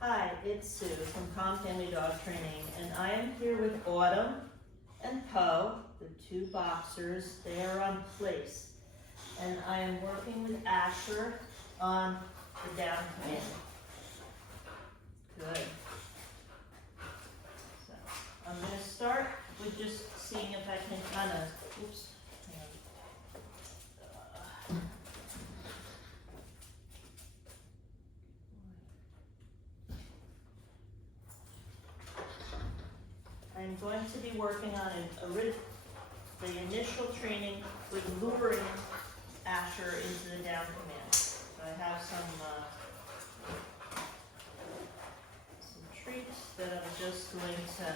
Hi, it's Sue from Calm Family Dog Training, and I am here with Autumn and Poe, the two boxers. They are on place, and I am working with Asher on the down command. Good. So I'm going to start with just seeing if I can kind of, oops. I'm going to be working on the initial training with luring Asher into the down command. So I have some treats that I'm just going to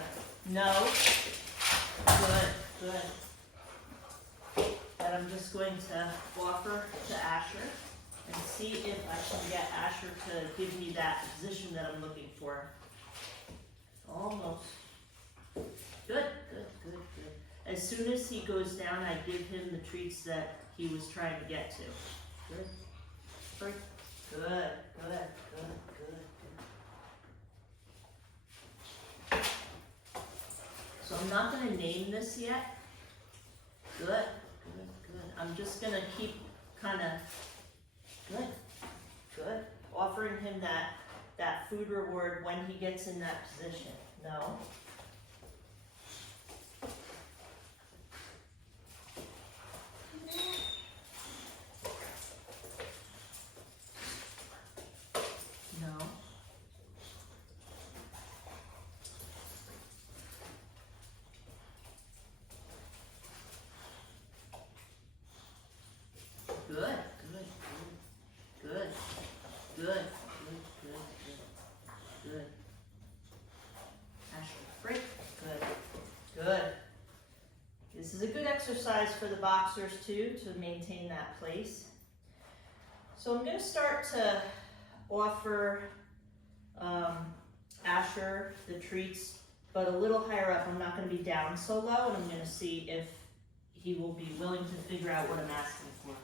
that I'm just going to offer to Asher and see if I can get Asher to give me that position that I'm looking for. Almost. Good. As soon as he goes down, I give him the treats that he was trying to get to. Good. Good. So I'm not going to name this yet. Good. I'm just going to keep kind of, good. Offering him that food reward when he gets in that position. No. Good. Asher, break. Good. This is a good exercise for the boxers too, to maintain that place. So I'm going to start to offer Asher the treats, but a little higher up. I'm not going to be down so low, and I'm going to see if he will be willing to figure out what I'm asking for.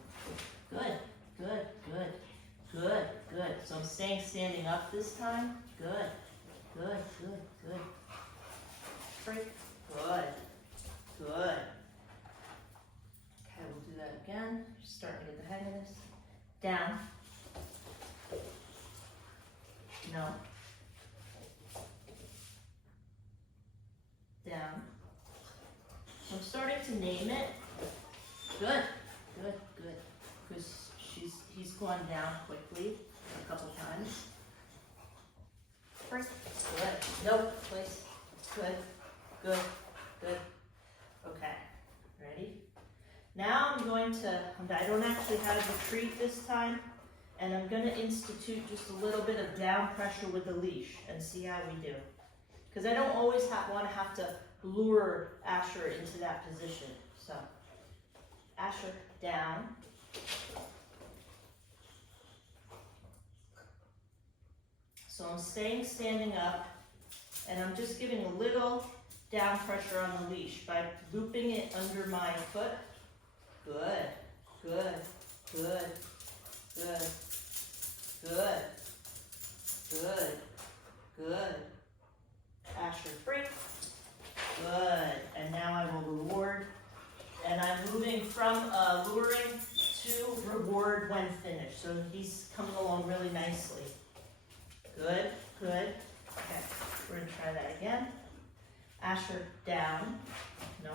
Good. So I'm staying standing up this time. Good. Break. Good. Okay, we'll do that again. Just starting to get the hang of this. Down. No. Down. I'm starting to name it. Good. Because he's gone down quickly a couple times. Break. Good. Nope. Place. Good. Okay. Ready? Now I'm going to, I don't actually have the treat this time, and I'm going to institute just a little bit of down pressure with the leash and see how we do. Because I don't always want to have to lure Asher into that position. So, Asher, down. So I'm staying standing up, and I'm just giving a little down pressure on the leash by looping it under my foot. Good. Asher, break. Good. And now I will reward. And I'm moving from luring to reward when finished. So he's coming along really nicely. Good. Okay, we're going to try that again. Asher, down. No.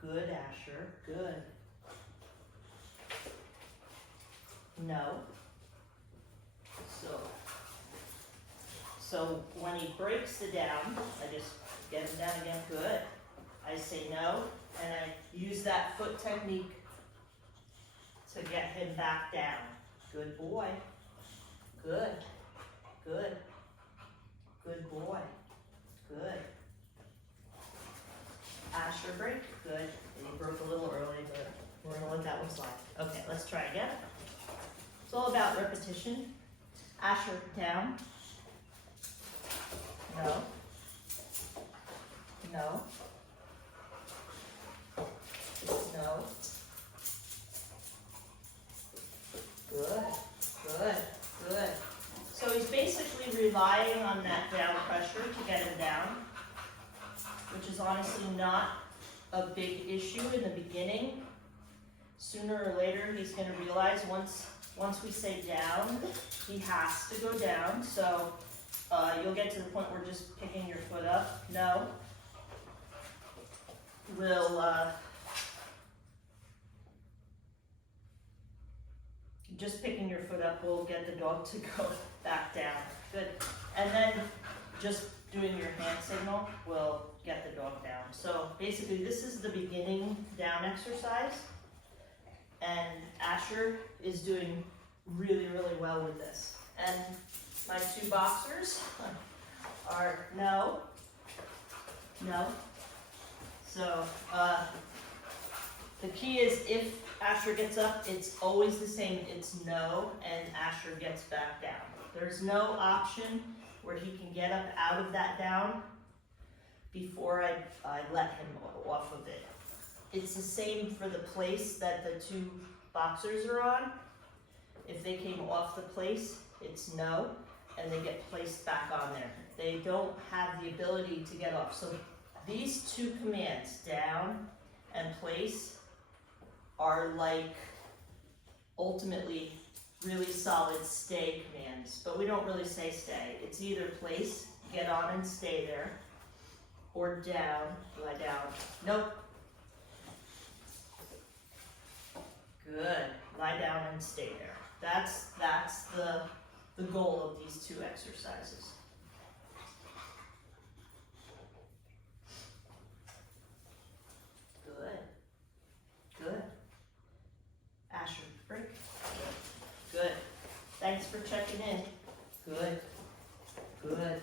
Good, Asher. Good. No. So when he breaks the down, I just get him down again. Good. I say no, and I use that foot technique to get him back down. Good boy. Good boy. Good. Asher, break. Good. And he broke a little early, but we're gonna let that one slide. Okay, let's try again. It's all about repetition. Asher, down. No. No. No. Good, good, good. So he's basically relying on that down pressure to get him down, which is honestly not a big issue in the beginning. Sooner or later, he's gonna realize once we say down, he has to go down. So you'll get to the point where just picking your foot up, no, will just picking your foot up will get the dog to go back down. Good. And then just doing your hand signal will get the dog down. So basically this is the beginning down exercise, and Asher is doing really, really well with this. And my two boxers are no, no. So the key is if Asher gets up, it's always the same, it's no, and Asher gets back down. There's no option where he can get up out of that down before I let him off of it. It's the same for the place that the two boxers are on. If they came off the place, it's no, and they get placed back on there. They don't have the ability to get off. So these two commands, down and place, are like ultimately really solid stay commands, but we don't really say stay. It's either place, get on and stay there, or down, lie down. Nope. Good, lie down and stay there. That's the goal of these two exercises. Good, good. Asher, break. Good. Thanks for checking in. Good, good.